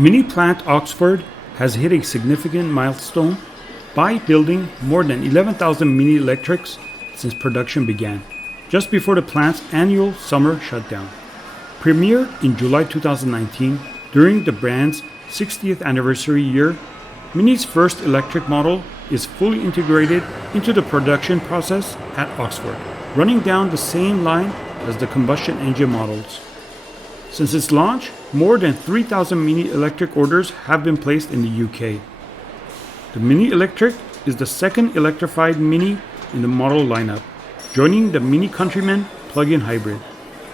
Mini Plant Oxford has hit a significant milestone by building more than 11,000 Mini Electrics since production began, just before the plant's annual summer shutdown. Premiered in July 2019 during the brand's 60th anniversary year, Mini's first electric model is fully integrated into the production process at Oxford, running down the same line as the combustion engine models. Since its launch, more than 3,000 Mini Electric orders have been placed in the UK. The Mini Electric is the second electrified Mini in the model lineup, joining the MINI Countryman Plug-In Hybrid.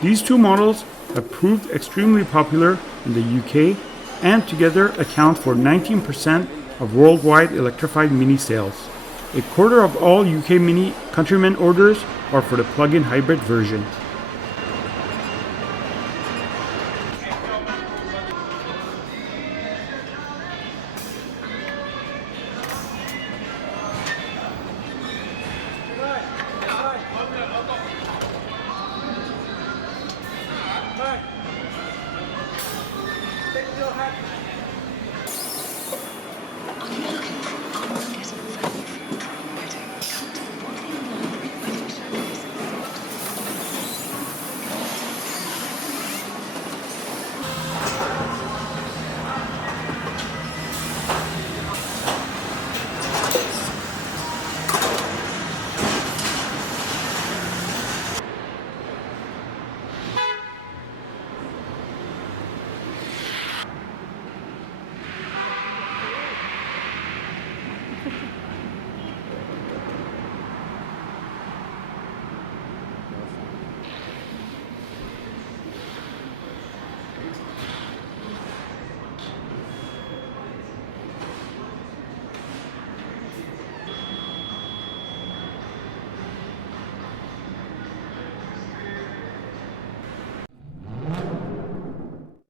These two models have proved extremely popular in the UK and together account for 19% of worldwide electrified Mini sales. A quarter of all UK MINI Countryman orders are for the plug-in hybrid version. Take your hat.